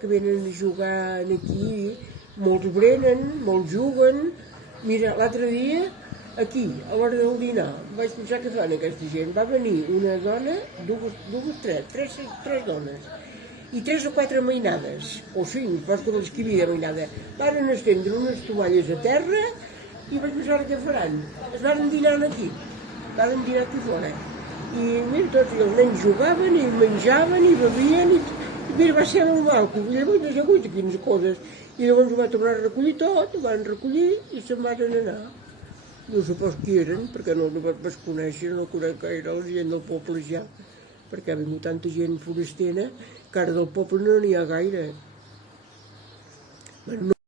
que venen a jugar aquí, molts brenen, molts juguen. Mira, l'altre dia, aquí, a l'hora del dinar, vaig pensar què fan aquesta gent. Va venir una dona, tres dones, i 3 o 4 mainades, o 5, pas que les que hi havia mainada. Varen estendre unes tovalles a terra i vaig pensar què faran. Es varen dinar aquí, varen dinar aquí fora. I mira, tots els nens jugaven i menjaven i bevien i mira, va ser normal, que llavors no sé guaita quines coses. I llavors ho va tornar a recollir tot, ho van recollir i se'n van anar. No sé pas qui eren, perquè no els vaig conèixer, no conec gaire la gent del poble ja, perquè ha vingut tanta gent forastera que ara del poble no n'hi ha gaire. Bueno, no